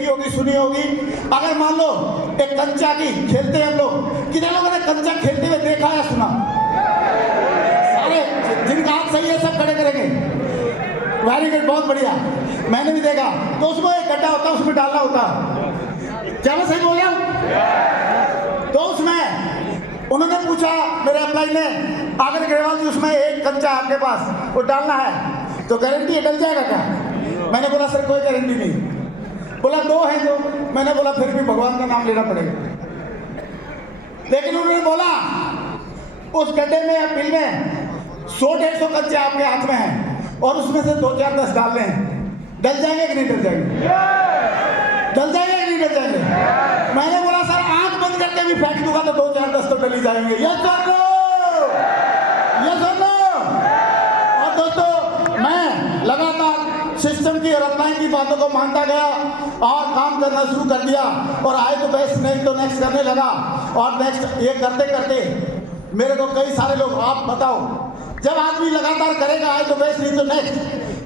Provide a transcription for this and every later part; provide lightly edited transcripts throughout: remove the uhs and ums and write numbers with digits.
देखी होगी, सुनी होगी। अगर मान लो एक कंचा की खेलते हैं हम लोग, कितने लोगों ने कंचा खेलते हुए देखा या सुना? सारे जिनका हाथ सही है सब खड़े करेंगे। वेरी गुड, बहुत बढ़िया, मैंने भी देखा। तो उसमें एक गड्ढा होता है, उसमें डालना होता है। क्या मैं सही बोल रहा हूँ? तो उसमें उन्होंने पूछा मेरे एम्प्लॉय ने, अगर ग्रेवाल जी उसमें एक कंचा आपके पास वो डालना है तो गारंटी है डल जाएगा क्या? मैंने बोला सर कोई गारंटी नहीं। बोला 2 है तो। मैंने बोला फिर भी भगवान का नाम लेना पड़ेगा। लेकिन उन्होंने बोला उस गड्ढे में या बिल में 100-150 कंचे आपके हाथ में हैं और उसमें से 2-4-10 डाल रहे हैं, डल जाएंगे कि नहीं डल जाएंगे? डल जाएंगे कि नहीं डल जाएंगे? मैंने बोला सर आंख बंद करके भी फेंक दूंगा तो 2-4-10 तो डल ही जाएंगे। Yes sir no, yes sir no. और दोस्तों मैं लगातार सिस्टम की और अपलाइन की बातों को मानता गया और काम करना शुरू कर दिया और आए तो बेस्ट, नहीं तो नेक्स्ट करने लगा। और नेक्स्ट ये करते करते मेरे को कई सारे लोग, आप बताओ जब आदमी लगातार करेगा आए तो बेस्ट नहीं तो नेक्स्ट,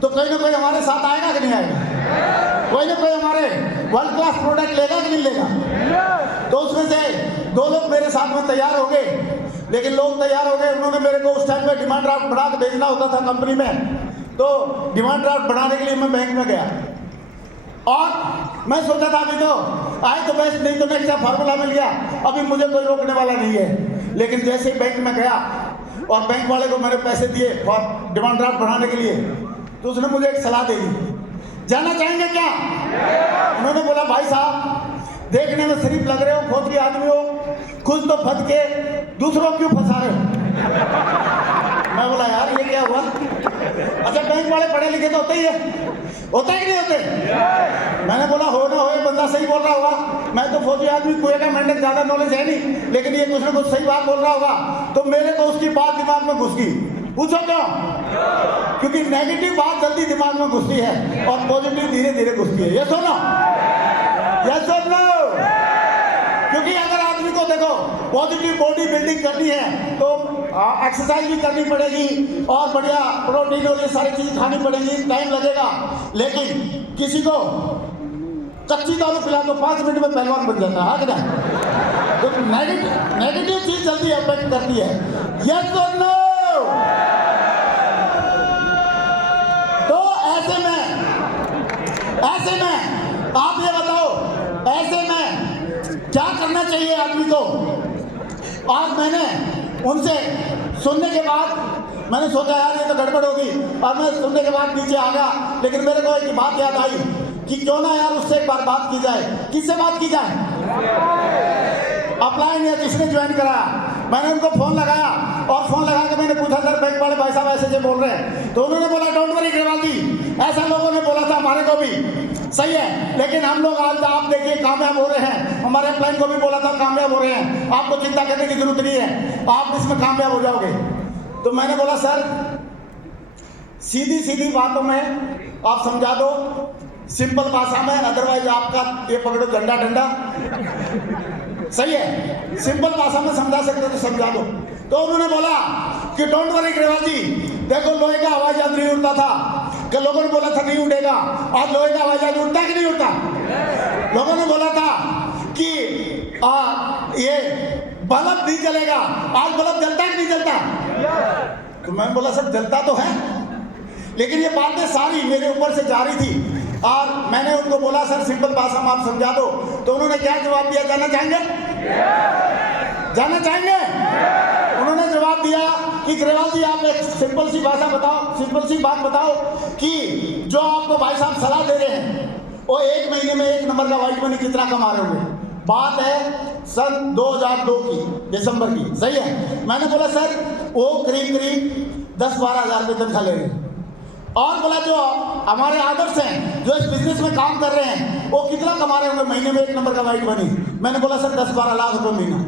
तो कोई ना कोई हमारे साथ आएगा कि नहीं आएगा? कोई ना कोई हमारे वर्ल्ड क्लास प्रोडक्ट लेगा कि नहीं लेगा? तो उसमें से 2 लोग मेरे साथ में तैयार हो गए। लेकिन लोग तैयार हो गए, उन्होंने मेरे को उस टाइम पे डिमांड ड्राफ्ट बना के भेजना होता था कंपनी में। तो डिमांड ड्राफ्ट बनाने के लिए मैं बैंक में गया और मैं सोचा था अभी तो आए तो बेस्ट नहीं तो नेक्स्ट फार्मूला मिल गया, अभी मुझे कोई रोकने वाला नहीं है। लेकिन जैसे ही बैंक में गया और बैंक वाले को मैंने पैसे दिए डिमांड ड्राफ्ट बनाने के लिए, तो उसने मुझे एक सलाह दे दी, जाना चाहेंगे क्या? उन्होंने बोला भाई साहब देखने में शरीफ लग रहे हो, फौजी आदमी हो, खुद तो फंस के दूसरों क्यों फंसा रहे हो? मैं बोला यार ये क्या हुआ? अच्छा बैंक वाले पढ़े लिखे तो होते ही है, होता है कि नहीं होते? मैंने बोला हो ना हो ये बंदा सही बोल रहा होगा, मैं तो फौजी आदमी, कुएं का मेंढक, ज्यादा नॉलेज है नहीं, लेकिन ये कुछ ना कुछ सही बात बोल रहा होगा। तो मेरे को उसकी बात दिमाग में घुस गई। पूछो क्यों? क्योंकि नेगेटिव बात जल्दी दिमाग में घुसती है और पॉजिटिव धीरे धीरे घुसती है। ये सुनो, यस और नो? क्योंकि अगर आदमी को देखो पॉजिटिव बॉडी बिल्डिंग करनी है तो एक्सरसाइज भी करनी पड़ेगी और बढ़िया प्रोटीन और ये सारी चीज खानी पड़ेगी, टाइम लगेगा। लेकिन किसी को कच्ची दारू पिला तो 5 मिनट में पहलवान बन जाता है ना? तो नेगेटिव चीज जल्दी अफेक्ट करती है। यस और नो? तो ऐसे में आप ये बताओ, ऐसे में क्या करना चाहिए आदमी को? आज मैंने उनसे सुनने के बाद मैंने सोचा यार ये तो गड़बड़ होगी, और मैं सुनने के बाद नीचे आ गया। लेकिन मेरे को एक बात याद आई कि क्यों ना यार उससे एक बार बात की जाए। किससे बात की जाए? अपलाइन या जिसने ज्वाइन कराया। मैंने उनको फोन लगाया और फोन लगा के मैंने पूछा सर बैंक वाले भाई साहब ऐसे जो बोल रहे हैं, तो उन्होंने बोला डोंट वरी ग्रेवाल जी, ऐसा लोगों ने बोला था हमारे को भी, सही है, लेकिन हम लोग आज आप देखिए कामयाब हो रहे हैं। हमारे एम्प्लॉय को भी बोला था कामयाब हो रहे हैं, आपको चिंता करने की जरूरत नहीं है, आप इसमें कामयाब हो जाओगे। तो मैंने बोला सर सीधी सीधी बातों में आप समझा दो, सिंपल भाषा में, अदरवाइज आपका ये पकड़ो डंडा डंडा, सही है, सिंपल भाषा में समझा सकते तो समझा दो। तो उन्होंने बोला कि डोंट वरी ग्रेवाल जी, देखो लोहे का हवाई जहाज नहीं उड़ता था, कि लोगों ने बोला था नहीं उड़ेगा, आज लोहे का हवाई जहाज उड़ता कि नहीं उड़ता? लोगों ने बोला था कि ये बल्ब नहीं जलेगा, आज बल्ब जलता कि नहीं जलता? तो मैंने बोला सर जलता तो है, लेकिन ये बातें सारी मेरे ऊपर से जा रही थी। और मैंने उनको बोला सर सिंपल भाषा में आप समझा दो। तो उन्होंने क्या जवाब दिया, जाना चाहेंगे? जाना चाहेंगे? उन्होंने जवाब दिया कि ग्रेवाल जी आप एक सिंपल सी भाषा बताओ, सिंपल सी बात बताओ कि जो आपको भाई साहब सलाह दे रहे हैं वो 1 महीने में 1 नंबर का व्हाइट मनी कितना कमा रहे होंगे? बात है सन 2002 की दिसंबर की, सही है। मैंने बोला सर वो करीब 10-12 हज़ार रुपये तनख्वाह ले रहे हैं। और बोला जो हमारे आदर्श हैं जो इस बिजनेस में काम कर रहे हैं वो कितना कमा रहे होंगे महीने में 1 नंबर का व्हाइट मनी? मैंने बोला सर 10-12 लाख रुपए महीना।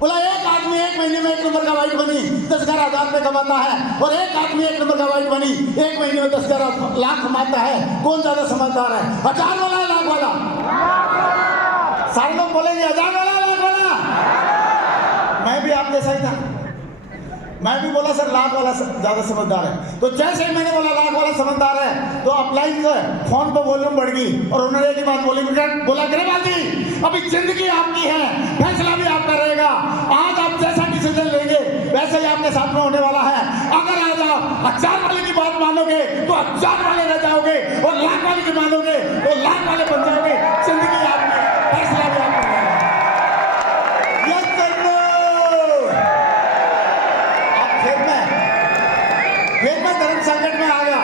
बोला एक आदमी 1 महीने में 1 नंबर का व्हाइट मनी 10-11 हज़ार रुपये कमाता है और एक आदमी 1 नंबर का व्हाइट मनी 1 महीने में 10-11 लाख कमाता है, कौन ज्यादा समझदार है? 1000 वाला है लाख वाला? सारे लोग बोलेंगे 1000 वाला लाख वाला। मैं भी आप जैसा ही था, मैं भी बोला सर लाख वाला ज्यादा समझदार है। तो जैसे ही मैंने बोला लाख वाला समझदार है तो अपलाइन जो है फोन पर वॉल्यूम बढ़ गई और उन्होंने एक ही बात बोली, बोला ग्रेवाल जी अभी जिंदगी आपकी है, फैसला भी आपका रहेगा। आज आप जैसा डिसीजन लेंगे वैसे ही आपके साथ में होने वाला है। अगर आज आप 1000 वाले की बात मानोगे तो 1000 वाले रह जाओगे और लाख वाले की मानोगे तो लाख वाले बन जाओगे। जिंदगी आपकी, फैसला भी आपका रहेगा। Yes sir no. आप खेत में धर्म संकट में आ गया,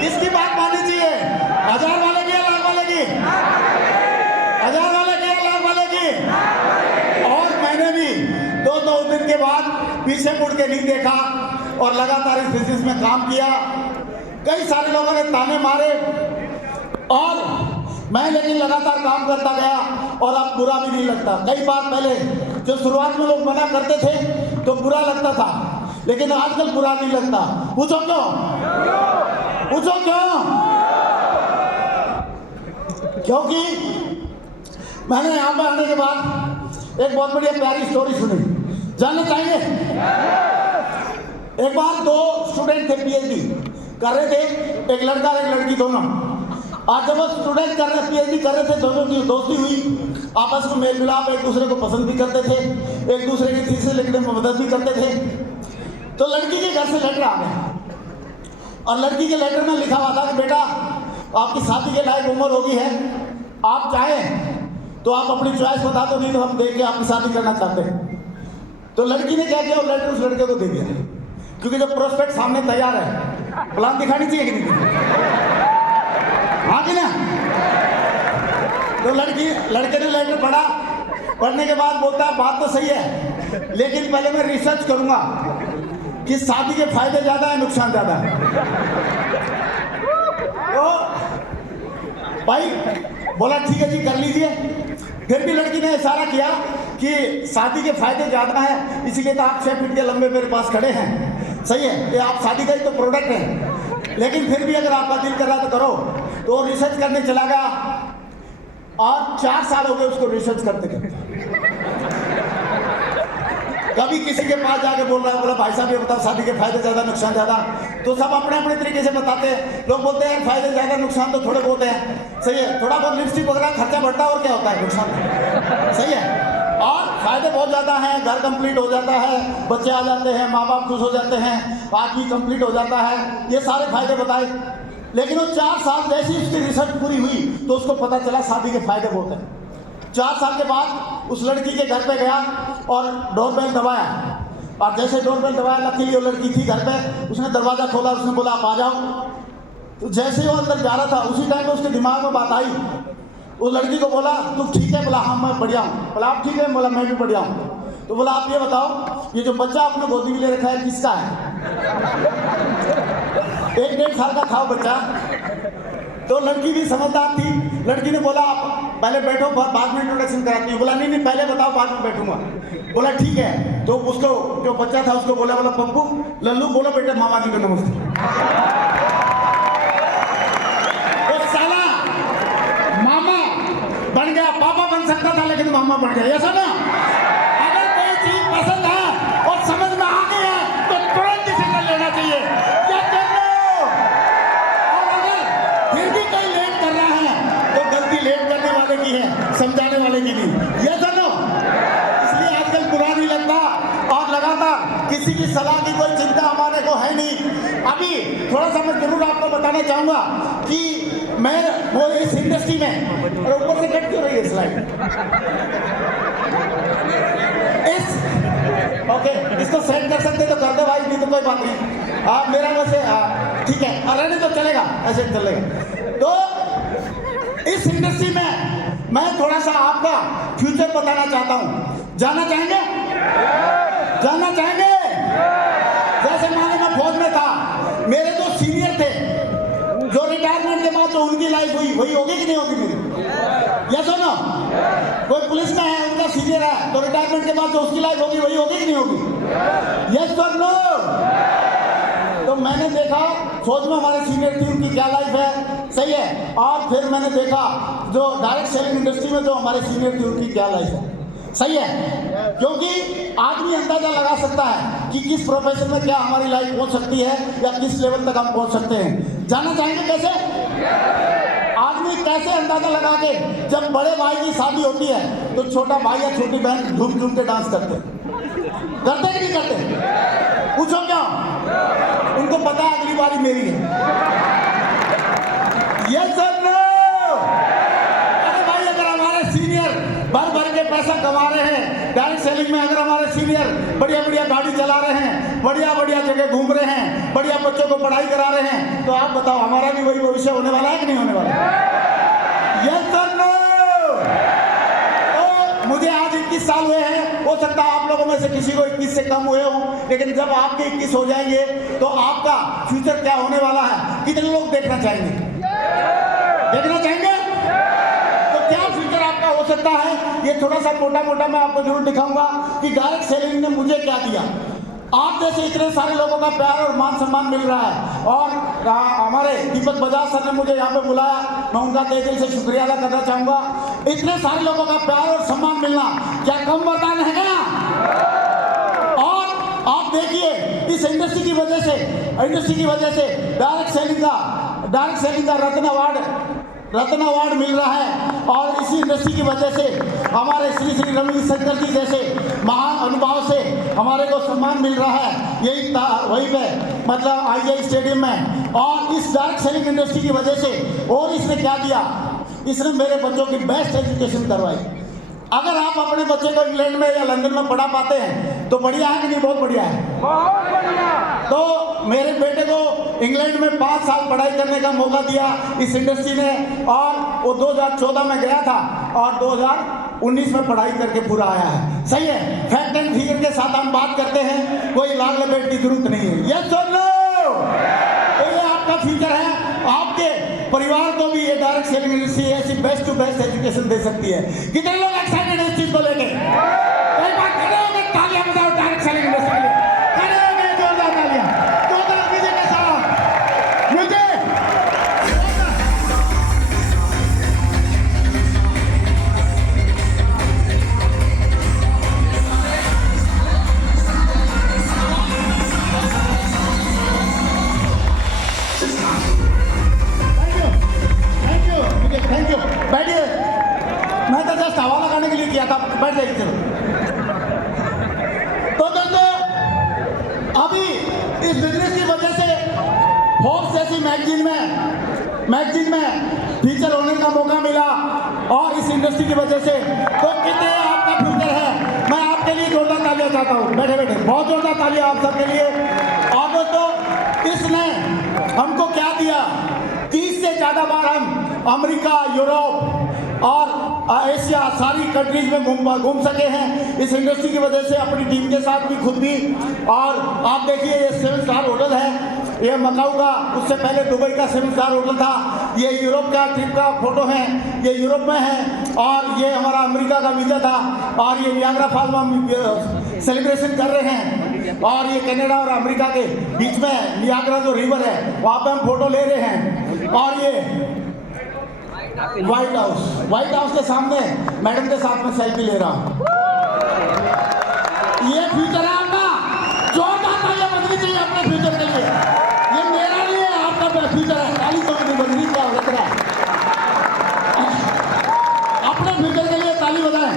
किसकी बात माननी चाहिए? 1000 वाले की या लाख वाले की? 1000 वाले की या लाख वाले की? और मैंने भी 2 दिन के बाद पीछे मुड़ के नहीं देखा और लगातार इस बिजनेस में काम किया। कई सारे लोगों ने ताने मारे और मैं लेकिन लगातार काम करता गया और अब बुरा भी नहीं लगता। कई बार पहले जो शुरुआत में लोग मना करते थे तो बुरा लगता था, लेकिन आजकल बुरा नहीं लगता। पूछो क्यों? पूछो क्यों? क्योंकि मैंने यहाँ पे आने के बाद एक बहुत बढ़िया प्यारी स्टोरी सुनी, जानना चाहेंगे? एक बार 2 स्टूडेंट थे, पीएचडी कर रहे थे, एक लड़का और एक लड़की दोनों। आज जब वो स्टूडेंट कर रहे, पीएचडी कर रहे थे, दोनों की दोस्ती हुई, आपस में मेल मिलाप, एक दूसरे को पसंद भी करते थे, एक दूसरे की थीसिस लिखने में मदद भी करते थे। तो लड़की के घर से लेटर आ गया और लड़की के लेटर में लिखा हुआ था कि बेटा आपकी शादी के लायक उम्र होगी है, आप चाहें तो आप अपनी चॉइस बता दो, नहीं तो हम देख के आपकी शादी करना चाहते हैं। तो लड़की ने क्या किया, वो लेटर उस लड़के को दे दिया, क्योंकि जब प्रोस्पेक्ट सामने तैयार है प्लान दिखानी चाहिए कि नहीं? हाँ कि ना? तो लड़के ने लेटर पढ़ा, पढ़ने के बाद बोलता है बात तो सही है, लेकिन पहले मैं रिसर्च करूंगा कि शादी के फायदे ज्यादा है नुकसान ज्यादा है। तो भाई बोला ठीक है जी कर लीजिए। फिर भी लड़की ने इशारा किया कि शादी के फायदे ज्यादा है, इसीलिए तो आप 6 फीट के लंबे मेरे पास खड़े हैं, सही है, ये आप शादी का ही तो प्रोडक्ट है, लेकिन फिर भी अगर आपका दिल कर रहा तो करो। तो रिसर्च करने चला गया और 4 साल हो गए उसको रिसर्च करते करते। कभी किसी के पास जाके बोल रहा है, बोला भाई साहब ये बताओ शादी के फायदे ज्यादा नुकसान ज्यादा? तो सब अपने अपने तरीके से बताते हैं। लोग बोलते हैं फायदे ज्यादा नुकसान तो थोड़े बहुत हैं, सही है, थोड़ा बहुत लिपस्टिक वगैरह खर्चा बढ़ता है और क्या होता है, नुकसान, सही है। और फायदे बहुत ज्यादा हैं, घर कंप्लीट हो जाता है, बच्चे आ जाते हैं, माँ बाप खुश हो जाते हैं, आदमी कंप्लीट हो जाता है, ये सारे फायदे बताए। लेकिन वो 4 साल जैसी उसकी रिसर्च पूरी हुई तो उसको पता चला शादी के फायदे बहुत हैं। 4 साल के बाद उस लड़की के घर पे गया और डोरबेल दबाया, और जैसे डोरबेल दबाया, लकीली वो लड़की थी घर पे, उसने दरवाजा खोला, उसने बोला आप आ जाओ। तो जैसे ही वो अंदर जा रहा था उसी टाइम पे उसके दिमाग में बात आई। उस लड़की को बोला तू ठीक है? बोला हाँ मैं बढ़िया हूँ। बोला आप ठीक है? बोला मैं भी बढ़िया हूँ। तो बोला आप ये बताओ ये जो बच्चा आपने गोदी में ले रखा है किसका है? 1-1.5 साल का था वो बच्चा। तो लड़की भी समझदार थी, लड़की ने बोला आप पहले बैठो बाद में इंट्रोडक्शन कराती हूँ। बोला नहीं पहले बताओ बाद में बैठूंगा। बोला ठीक है। तो उसको जो बच्चा था उसको बोला पप्पू लल्लू बोलो बेटे मामा जी को नमस्ते। तो साला मामा बन गया, पापा बन सकता था लेकिन मामा बन गया। ऐसा ना, अगर कोई चीज पसंद है और समझ में आ गई है तो तुरंत डिसीजन लेना चाहिए। क्या कर रहे हो? और अगर फिर भी कोई लेट कर रहा है तो गलती लेट करने वाले की है, समझाने वाले की नहीं। ये सुनो, इसलिए आजकल बुरा नहीं लगता और लगातार किसी की सलाह की कोई चिंता हमारे को है नहीं। अभी थोड़ा सा मैं जरूर आपको बताना चाहूंगा कि मैं वो इस इंडस्ट्री में, और ऊपर से कट क्यों रही है स्लाइड? ओके इसको सेट कर सकते तो कर दे भाई, नहीं तो कोई बात नहीं। आप मेरा वैसे ठीक है, रहने तो चलेगा, ऐसे चलेगा। तो इस इंडस्ट्री में मैं थोड़ा सा आपका फ्यूचर बताना चाहता हूं। जानना चाहेंगे? जानना चाहेंगे? जैसे माने मैं फौज में था, मेरे जो सीनियर थे, जो रिटायरमेंट के बाद जो उनकी लाइफ हुई वही होगी कि नहीं होगी मेरी? या सुनो, कोई पुलिस में है उनका सीनियर है तो रिटायरमेंट के बाद जो उसकी लाइफ होगी वही होगी कि नहीं होगी? यस और नो? तो मैंने देखा फौज में हमारे सीनियर थी उनकी क्या लाइफ है, सही है। और फिर मैंने देखा जो डायरेक्ट सेलिंग इंडस्ट्री में जो हमारे सीनियर थी उनकी क्या लाइफ है। सही है, क्योंकि आदमी अंदाजा लगा सकता है कि किस प्रोफेशन में क्या हमारी लाइफ पहुंच सकती है या किस लेवल तक हम पहुंच सकते हैं। जानना चाहेंगे कैसे? आदमी कैसे अंदाजा लगा के, जब बड़े भाई की शादी होती है तो छोटा भाई या छोटी बहन झूम झूम के डांस करते कि नहीं करते? पूछो क्या? उनको पता है अगली बारी मेरी है। Yes sir, no? अरे भाई, अगर हमारे सीनियर भर भर के पैसा कमा रहे हैं डायरेक्ट सेलिंग में, अगर हमारे सीनियर बढ़िया बढ़िया गाड़ी चला रहे हैं, बढ़िया बढ़िया जगह घूम रहे हैं, बढ़िया बच्चों को पढ़ाई करा रहे हैं, तो आप बताओ हमारा भी वही भविष्य होने वाला है कि नहीं होने वाला? Yes sir, no? तो मुझे आज 21 साल हुए हैं, हो सकता है आप लोगों में से किसी को 21 से कम हुए हों, लेकिन जब आपके 21 हो जाएंगे तो आपका फ्यूचर क्या होने वाला है कितने लोग देखना चाहेंगे? देखना चाहेंगे? तो क्या फ्यूचर आपका हो सकता है, ये थोड़ा सा मोटा मोटा मैं आपको जरूर दिखाऊंगा कि डायरेक्ट सेलिंग ने मुझे क्या दिया। आप जैसे इतने सारे लोगों का प्यार और मान सम्मान मिल रहा है, और हमारे दीपक बजाज सर ने मुझे यहाँ पे बुलाया, मैं उनका तहे दिल से शुक्रिया अदा करना चाहूंगा। इतने सारे लोगों का प्यार और सम्मान मिलना क्या कम वरदान है क्या? और आप देखिए, इस इंडस्ट्री की वजह से डायरेक्ट सेलिंग का रत्न अवार्ड मिल रहा है, और इसी इंडस्ट्री की वजह से हमारे श्री श्री रविशंकर जी जैसे महान अनुभव से हमारे को सम्मान मिल रहा है, यही वहीं पे मतलब IGI स्टेडियम में। और इस डायरेक्ट सेलिंग इंडस्ट्री की वजह से, और इसने क्या दिया, इसने मेरे बच्चों की बेस्ट एजुकेशन करवाई। अगर आप अपने बच्चे को इंग्लैंड में या लंदन में पढ़ा पाते हैं तो बढ़िया है कि नहीं? बहुत बढ़िया है, बहुत बढ़िया। तो मेरे बेटे को इंग्लैंड में 5 साल पढ़ाई करने का मौका दिया इस इंडस्ट्री ने, और वो 2014 में गया था और 2019 में पढ़ाई करके पूरा आया है। सही है, फैक्ट एंड फिगर के साथ हम बात करते हैं, कोई लाग लपेट की जरूरत नहीं है। यस और नो? तो ये आपका फ्यूचर है, आपके परिवार को भी ये डायरेक्ट सेलिंग इंडस्ट्री ऐसी बेस्ट टू बेस्ट एजुकेशन दे सकती है। कितने लोग एक्साइटेड है इस चीज को लेके? एक बार खड़े होकर तालियां बजाओ डायरेक्ट सेलिंग इंडस्ट्री के लिए। खड़े हो गए, जोरदार तालियां, जोरदार कीजिए के साथ मुझे। Thank you. बैठिए, मैं तो जस्ट हवा लगाने के लिए किया था, बैठ जाइए। चलो, तो दोस्तों, अभी इस बिजनेस की वजह से फोर्ब्स जैसी मैगजीन में फीचर होने का मौका मिला, और इस इंडस्ट्री की वजह से तो कितने आपका फ्यूचर है। मैं आपके लिए जोरदार तालियां चाहता हूँ, बैठे बैठे बहुत जोरदार तालियां आप सबके लिए। और दोस्तों, इसने हमको क्या दिया, 30 से ज्यादा बार हम अमेरिका, यूरोप और एशिया सारी कंट्रीज में घूम सके हैं इस इंडस्ट्री की वजह से, अपनी टीम के साथ भी, खुद भी। और आप देखिए, ये 7 स्टार होटल है, ये मकाऊ का, उससे पहले दुबई का 7 स्टार होटल था। ये यूरोप का ट्रिप का फोटो है, ये यूरोप में है, और ये हमारा अमेरिका का वीजा था, और ये नियाग्रा फॉल्स में हम सेलिब्रेशन कर रहे हैं, और ये कनाडा और अमेरिका के बीच में नियाग्रा जो रिवर है वहाँ पे हम फोटो ले रहे हैं। और ये व्हाइट हाउस के सामने मैडम के साथ में सेल्फी ले रहा हूँ। ये फ्यूचर है आपका, जोरदार तालियां बजनी चाहिए अपने फ्यूचर के लिए। ये मेरा नहीं है, आपका फ्यूचर है। ताली तो नहीं बजनी, क्या लग रहा है? अपने फ्यूचर के लिए ताली बजाएं।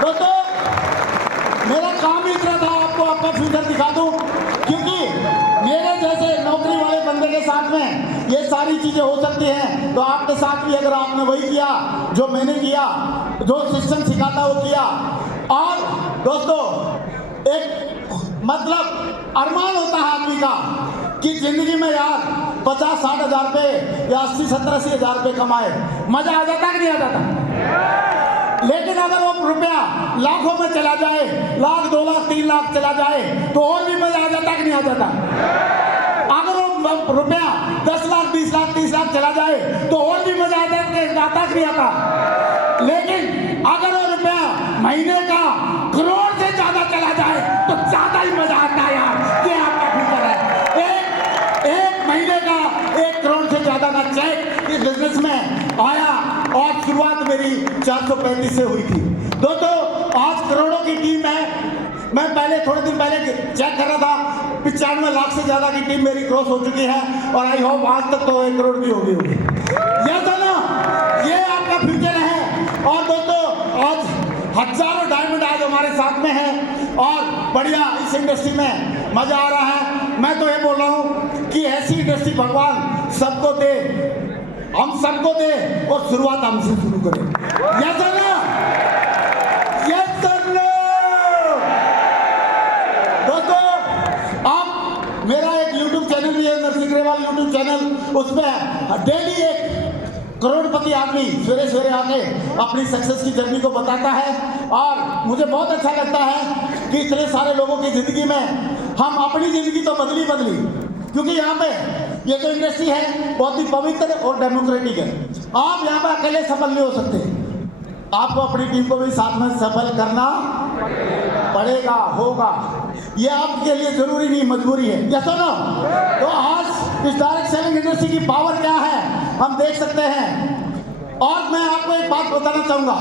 दोस्तों, मेरा काम ही इतना था, आपको आपका फ्यूचर दिखा दूं, क्योंकि मेरे जैसे नौकरी वाले बंदे के साथ में ये सारी चीजें हो सकती हैं, तो आपके साथ भी अगर आपने वही किया जो मैंने किया, जो सिस्टम सिखाता वो किया। और दोस्तों, एक मतलब अरमान होता है आदमी का कि जिंदगी में यार 50-60 हज़ार रुपये या 80-70-80 हज़ार रुपये कमाए, मजा आ जाता कि नहीं आ जाता? लेकिन अगर वो रुपया लाखों में चला जाए, लाख, 2 लाख, 3 लाख चला जाए, तो और भी मजा आ जाता कि नहीं आ जाता? अगर वो रुपया 10 लाख, 20 लाख, 30 लाख चला जाए, तो और भी मजा आता कि नहीं आता? लेकिन अगर वो रुपया महीने का करोड़ से ज्यादा चला जाए, तो ज्यादा ही मजा आता है यार। ये आपका फ्यूचर है। एक महीने का 1 करोड़ से ज्यादा का चेक इस बिजनेस में आया, और शुरुआत मेरी 435 से हुई थी। दोस्तों आज करोड़ों की टीम है। मैं पहले थोड़े दिन पहले चेक कर रहा था, 95 लाख से ज्यादा की टीम मेरी क्रॉस हो चुकी है और आई होप आज तक तो 1 करोड़ की होगी। ये तो ना, ये आपका फ्यूचर है। और दोस्तों आज हजारों डायमंड आज हमारे साथ में है और बढ़िया इस इंडस्ट्री में मजा आ रहा है। मैं तो ये बोल रहा हूँ कि ऐसी इंडस्ट्री भगवान सबको दे, हम सबको दे और शुरुआत हमसे शुरू करें। ये तो ना, ये तो ना। दोस्तों आप मेरा एक YouTube चैनल भी है, नरसिंह ग्रेवाल YouTube चैनल, उसमें डेली एक करोड़पति आदमी सवेरे सवेरे आके अपनी सक्सेस की जर्नी को बताता है और मुझे बहुत अच्छा लगता है कि इतने सारे लोगों की जिंदगी में हम अपनी जिंदगी तो बदली क्योंकि यहाँ पे ये जो इंडस्ट्री है बहुत ही पवित्र और डेमोक्रेटिक है। आप यहाँ पे अकेले सफल नहीं हो सकते, आपको अपनी टीम को भी साथ में सफल करना पड़ेगा, होगा। ये आपके लिए जरूरी नहीं, मजबूरी है। यस और नो? तो आज इस डायरेक्ट सेलिंग इंडस्ट्री की पावर क्या है हम देख सकते हैं। और मैं आपको एक बात बताना चाहूंगा,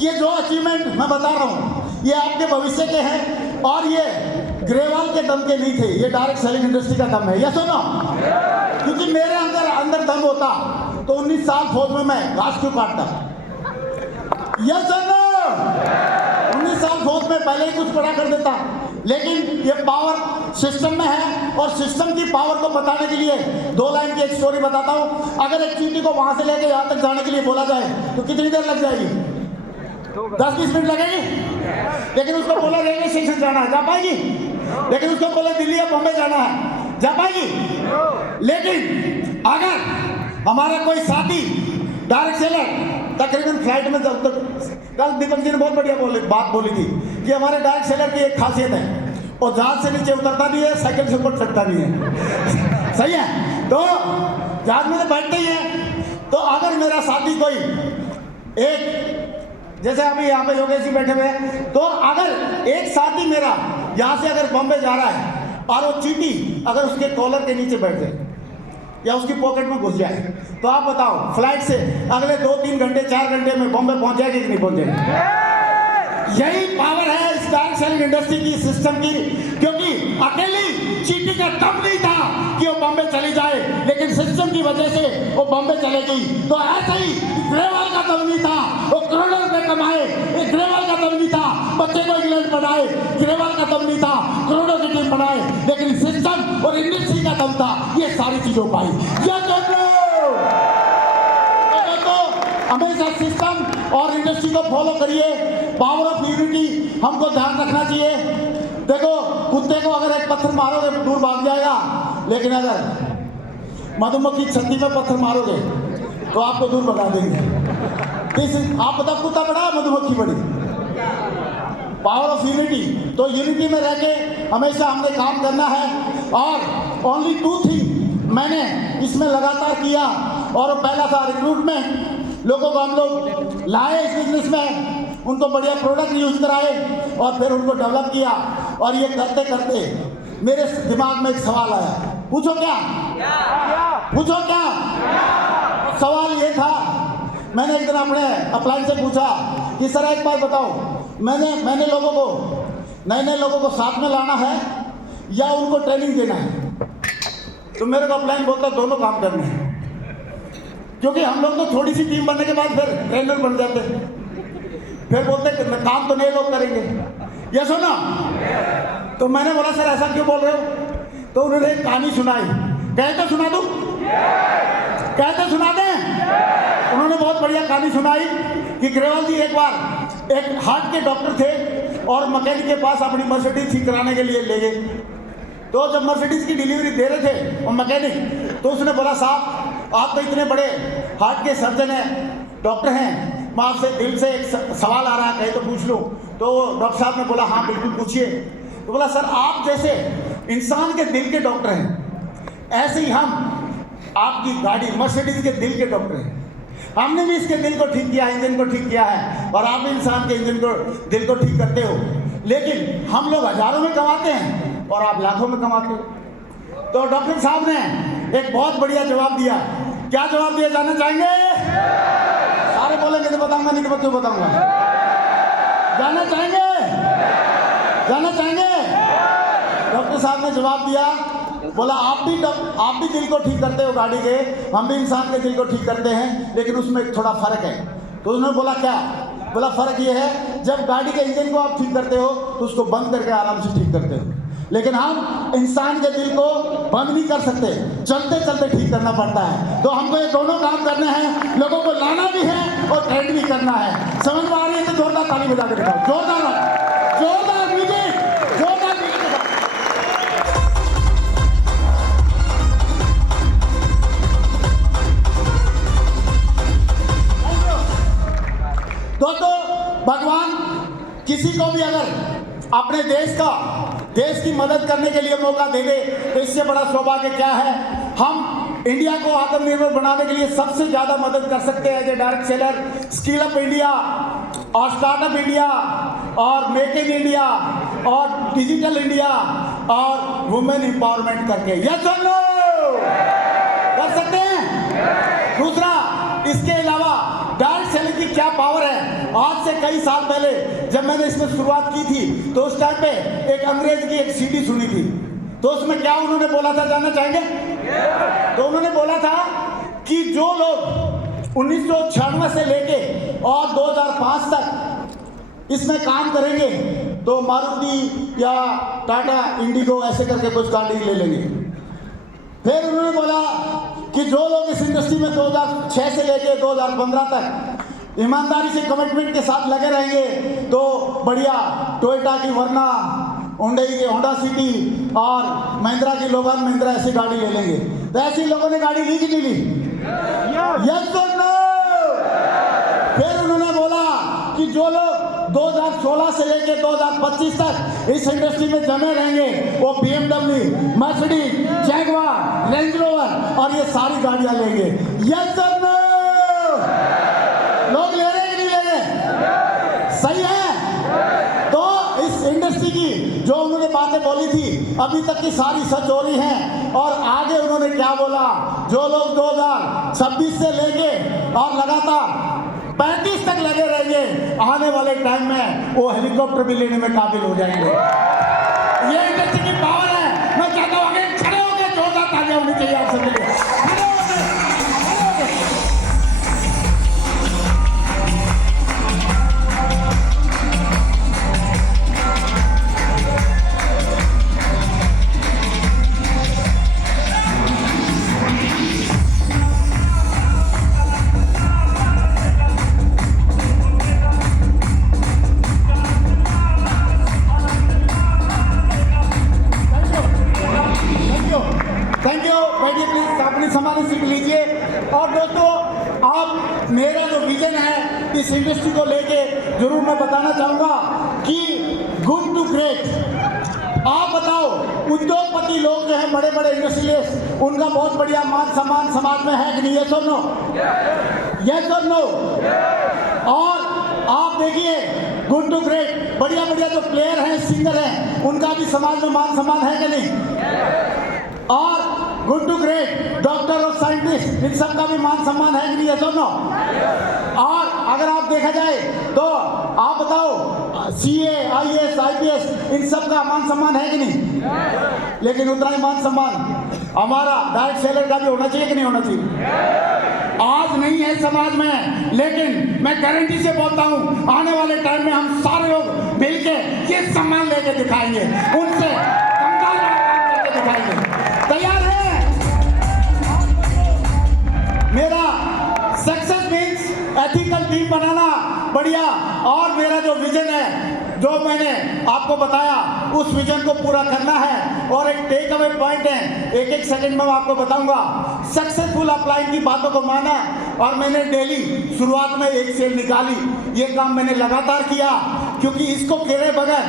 ये जो अचीवमेंट मैं बता रहा हूँ ये आपके भविष्य के हैं और ये ग्रेवाल के दम के नहीं थे, ये डायरेक्ट सेलिंग इंडस्ट्री का दम है। यस और नो? क्योंकि मेरे अंदर दम होता तो 19 साल फौज में मैं घास क्यों काटता? यस और नो? 19 साल फौज में पहले ही कुछ बड़ा कर देता। लेकिन ये पावर सिस्टम में है और सिस्टम की पावर को बताने के लिए 2 लाइन की एक स्टोरी बताता हूँ। अगर एक चींटी को वहां से लेके यहाँ तक जाने के लिए बोला जाए तो कितनी देर लग जाएगी? 10-20 मिनट लगेगी। लेकिन उसको बोला रेलवे स्टेशन जाना है, जा पाएगी? लेकिन उसको बोला दिल्ली या बॉम्बे जाना है, जा पाएगी? लेकिन अगर हमारा कोई साथी डायरेक्ट सेलर तकरीबन फ्लाइट में जब तक, कल दीपक जी ने बहुत बढ़िया बात बोली थी कि हमारे डायरेक्ट सेलर की एक खासियत है, और जहाज से नीचे उतरता नहीं है, साइकिल से ऊपर चढ़ता नहीं है। सही है? तो जहाज में तो बैठते ही है। तो अगर मेरा साथी कोई एक, जैसे अभी यहाँ पे योगेश जी बैठे हुए हैं, तो अगर एक साथी मेरा यहाँ से अगर बॉम्बे जा रहा है और वो चींटी अगर उसके कॉलर के नीचे बैठ जाए या उसकी पॉकेट में घुस जाए, तो आप बताओ फ्लाइट से अगले 2-3 घंटे 4 घंटे में बॉम्बे पहुंच जाएगी कि नहीं पहुंचेगी? यही पावर है इस डायरेक्ट सेलिंग इंडस्ट्री की, सिस्टम की। क्योंकि अकेली चींटी का दम नहीं था कि वो बॉम्बे चली जाए, लेकिन सिस्टम की वजह से वो बॉम्बे चले गई। तो ऐसे ही ग्रेवाल का दम नहीं था, वो करोड़ों रुपए कमाए, ग्रेवाल का दम नहीं था, बच्चे को इंग्लैंड बनाए, ग्रेवाल का दम नहीं था, करोड़ों की टीम बनाए, लेकिन सिस्टम और इंडस्ट्री का दम था, ये सारी चीजों पाई। हमेशा सिस्टम और इंडस्ट्री को फॉलो करिए। पावर ऑफ यूनिटी हमको ध्यान रखना चाहिए। देखो कुत्ते को अगर एक पत्थर मारोगे तो दूर भाग जाएगा, लेकिन अगर मधुमक्खी छत्ती में पत्थर मारोगे तो आपको दूर भगा देंगे। आप बताओ कुत्ता बड़ा मधुमक्खी बड़ी? Power of unity. तो यूनिटी में रह के हमेशा हमने काम करना है। और ओनली 2 थिंग मैंने इसमें लगातार किया, और पहला था रिक्रूटमेंट। लोगों को हम लोग लाए इस बिजनेस में, उनको बढ़िया प्रोडक्ट यूज कराए और फिर उनको डेवलप किया। और ये करते करते मेरे दिमाग में एक सवाल आया, पूछो क्या? पूछो क्या? सवाल ये था, मैंने एक दिन अपने अपलाइन से पूछा कि सर एक बात बताओ, मैंने लोगों को नए लोगों को साथ में लाना है या उनको ट्रेनिंग देना है? तो मेरे को अपलाइन बोलता दोनों काम करने हैं, क्योंकि हम लोग तो थोड़ी सी टीम बनने के बाद फिर ट्रेनर बन जाते हैं, फिर बोलते काम तो नए लोग करेंगे। ये सुना? तो मैंने बोला सर ऐसा क्यों बोल रहे हो? तो उन्होंने एक कहानी सुनाई। कहते सुना दूं? कहते सुना दें? उन्होंने बहुत बढ़िया कहानी सुनाई कि ग्रेवाल जी एक बार एक हार्ट के डॉक्टर थे और मैकेनिक के पास अपनी मर्सिडीज ठीक कराने के लिए ले गए। तो जब मर्सिडीज की डिलीवरी दे रहे थे और मैकेनिक, तो उसने बोला साहब आप तो इतने बड़े हार्ट के सर्जन हैं, डॉक्टर हैं, मैं आपसे दिल से एक सवाल आ रहा है, कहे तो पूछ लूँ। तो डॉक्टर साहब ने बोला हाँ बिल्कुल पूछिए। तो बोला सर आप जैसे इंसान के दिल के डॉक्टर हैं, ऐसे ही हम आपकी गाड़ी मर्सिडीज के दिल के डॉक्टर हैं। हमने भी इसके दिल को ठीक किया, इंजन को ठीक किया है, और आप भी इंसान के इंजन को दिल को ठीक करते हो। लेकिन हम लोग हजारों में कमाते हैं और आप लाखों में कमाते हो। तो डॉक्टर साहब ने एक बहुत बढ़िया जवाब दिया। क्या जवाब दिया जानना चाहेंगे? सारे बोलेंगे तो बताऊंगा, नहीं तो क्यों बताऊंगा? जाना चाहेंगे? जाना चाहेंगे? डॉक्टर साहब ने जवाब दिया, बोला आप भी दिल को ठीक करते हो गाड़ी के, हम भी इंसान के दिल को ठीक करते हैं, लेकिन उसमें थोड़ा फर्क है। तो उन्होंने बोला क्या? बोला फर्क ये है, जब गाड़ी के इंजन को आप ठीक करते हो तो उसको बंद करके आराम से ठीक करते हो, लेकिन हम इंसान के दिल को बंद नहीं कर सकते, चलते चलते ठीक करना पड़ता है। तो हमको ये दोनों काम करने हैं, लोगों को लाना भी है और ट्रेंड भी करना है। समझ में आ रही है तो जोरदार ताली बजा के दिखाओ, जोरदार जोरदार म्यूजिक, जोरदार म्यूजिक। दोस्तों, भगवान किसी को भी अगर अपने देश की मदद करने के लिए मौका दे दे तो इससे बड़ा सौभाग्य क्या है। हम इंडिया को आत्मनिर्भर बनाने के लिए सबसे ज्यादा मदद कर सकते हैं, जैसे direct seller, skill up India और स्टार्टअप इंडिया और मेक इन इंडिया और डिजिटल इंडिया और वुमेन एम्पावरमेंट करके। यस और नो? कर सकते हैं। दूसरा, इसके अलावा डायरेक्ट सेलिंग की क्या पावर है। आज से कई साल पहले जब मैंने इसमें शुरुआत की थी तो उस टाइम पे एक अंग्रेज की एक सीडी सुनी थी, तो उसमें क्या उन्होंने बोला था, जानना चाहेंगे? तो उन्होंने बोला था कि जो लोग 1996 से लेके और 2005 तक इसमें काम करेंगे तो मारुति या टाटा इंडिगो ऐसे करके कुछ गाड़ी ले लेंगे। फिर उन्होंने बोला कि जो लोग इस इंडस्ट्री में 2006 से लेके 2015 तक ईमानदारी से कमिटमेंट के साथ लगे रहेंगे तो बढ़िया टोयोटा की वर्ना, हुंडई की होंडा सिटी और महिंद्रा की लोगान महिंद्रा ऐसी गाड़ी ले लेंगे। तो ऐसे लोगों ने गाड़ी ली कि नहीं ली? यस और नो? फिर उन्होंने बोला कि जो लोग 2016 से लेकर 2025 तक इस इंडस्ट्री में जमे रहेंगे वो BMW, Mercedes, Jaguar, range rover और ये सारी गाड़ियां लेंगे। यस और नो? लोग ले रहे हैं कि नहीं ले रहे? सही है। तो इस इंडस्ट्री की जो उन्होंने बातें बोली थी अभी तक की सारी सच हो रही हैं। और आगे उन्होंने क्या बोला, जो लोग 2026 से लेके और लगातार 35 तक लगे रहेंगे, आने वाले टाइम में वो हेलीकॉप्टर भी लेने में काबिल हो जाएंगे। ये इंडस्ट्री की पावर है। मैं चाहता हूँ आगे खड़े होकर जोरदार तालियां होनी चाहिए आप सबके लिए। और दोस्तों, आप मेरा जो विजन है इस इंडस्ट्री को लेके जरूर मैं बताना चाहूंगा कि गुड टू ग्रेट। आप बताओ, उद्योगपति लोग जो है बड़े बड़े इंडस्ट्रियलिस्ट, उनका बहुत बढ़िया मान सम्मान समाज में है कि नहीं? यस और नो? यस और नो? और आप देखिए गुड टू ग्रेट, बढ़िया बढ़िया जो प्लेयर हैं, सिंगर हैं, उनका भी समाज में मान सम्मान है कि नहीं? और गुड टू ग्रेट डॉक्टर और साइंटिस्ट, इन सब का भी मान सम्मान है कि नहीं? यस और नो? और अगर आप देखा जाए तो आप बताओ, CA, IAS, IPS, इन सब का मान सम्मान है कि नहीं? लेकिन उतना ही मान सम्मान हमारा डायरेक्ट सेलर का भी होना चाहिए कि नहीं होना चाहिए? आज नहीं है समाज में, लेकिन मैं गारंटी से बोलता हूं आने वाले टाइम में हम सारे लोग मिलके ये सम्मान लेके दिखाएंगे, उनसे कमतर काम करके दिखाएंगे। तैयार है? मेरा सक्सेस मीन्स एथिकल टीम बनाना, बढ़िया। और मेरा जो विजन है, जो मैंने आपको बताया, उस विजन को पूरा करना है। और एक टेक अवे पॉइंट है, एक एक सेकंड में मैं आपको बताऊंगा। सक्सेसफुल अपलाइन की बातों को माना और मैंने डेली शुरुआत में एक सेल निकाली। ये काम मैंने लगातार किया क्योंकि इसको किए बगैर,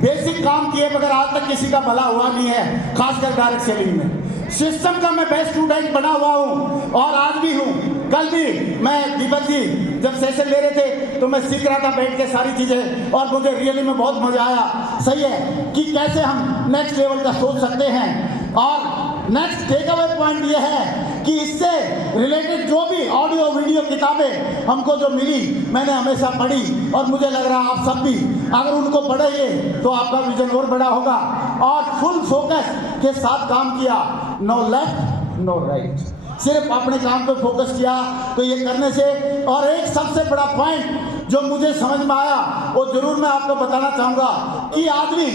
बेसिक काम किए बगैर आज तक किसी का भला हुआ नहीं है, खासकर डायरेक्ट सेलिंग में। सिस्टम का मैं बेस्ट स्टूडेंट बना हुआ हूं और आज भी हूं। कल भी मैं दीपक जी जब सेशन ले रहे थे तो मैं सीख रहा था बैठ के सारी चीजें, और मुझे रियली में बहुत मजा आया। सही है कि कैसे हम नेक्स्ट लेवल का सोच सकते हैं। और नेक्स्ट टेक अवे पॉइंट ये है कि इससे रिलेटेड जो भी ऑडियो वीडियो किताबें हमको जो मिली मैंने हमेशा पढ़ी, और मुझे लग रहा है आप सब भी अगर उनको पढ़ेंगे तो आपका विजन और बड़ा होगा। और फुल फोकस के साथ काम किया, नो लेफ्ट नो राइट, सिर्फ अपने काम पे फोकस किया। तो ये करने से, और एक सबसे बड़ा पॉइंट जो मुझे समझ में आया वो जरूर मैं आपको बताना चाहूंगा कि आदमी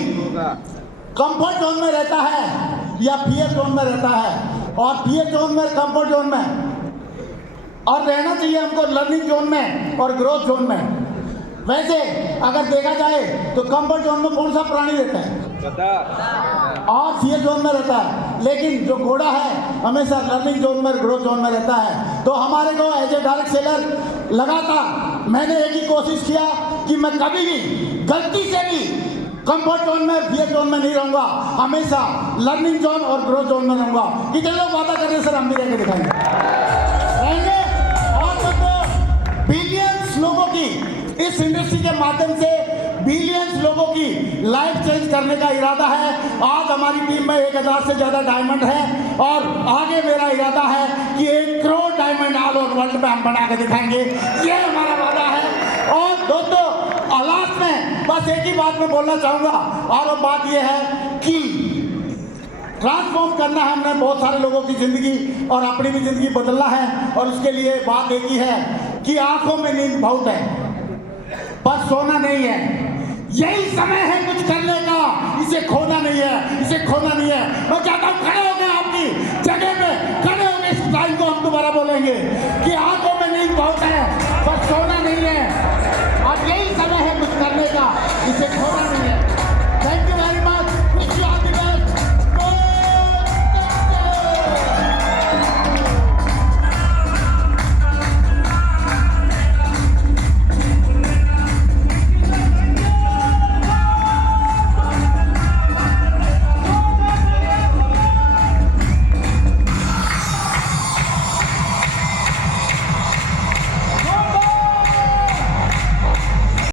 कंफर्ट जोन में रहता है या फियर जोन में रहता है, और फियर जोन में, कंफर्ट जोन में, और रहना चाहिए हमको लर्निंग जोन में और ग्रोथ जोन में। वैसे अगर देखा जाए तो कंफर्ट जोन में कौन सा प्राणी रहता है? और फियर जोन में रहता है, लेकिन जो घोड़ा है हमेशा लर्निंग जोन में, ग्रोथ जोन में रहता है। तो हमारे को एज ए डायरेक्ट सेलर लगातार मैंने एक ही कोशिश किया कि मैं कभी भी गलती से भी कंफर्ट जोन में, फियर जोन में नहीं रहूंगा, हमेशा लर्निंग जोन और ग्रोथ जोन में रहूंगा। कितने लोग वादा कर रहे हैं सर? हम भी रह के दिखाएंगे, रहेंगे। और तो बिलियंस लोगों की इस इंडस्ट्री के माध्यम से बिलियंस लोगों की लाइफ चेंज करने का इरादा है। आज हमारी टीम में 1000 से ज्यादा डायमंड है, और आगे मेरा इरादा है कि 1 crore diamond all over world में हम बना के दिखाएंगे, ये हमारा वादा है। और दोस्तों लास्ट में बस एक ही बात मैं बोलना चाहूंगा, और वो बात ये है कि ट्रांसफॉर्म करना है हमने बहुत सारे लोगों की जिंदगी, और अपनी भी जिंदगी बदलना है। और उसके लिए बात एक ही है कि आंखों में नींद बहुत है पर सोना नहीं है। यही समय है कुछ करने का, इसे खोना नहीं है, इसे खोना नहीं है। मैं चाहता हूं खड़े हो गए, आपकी जगह पे खड़े हो गए, इस लाइन को हम दोबारा बोलेंगे कि आंखों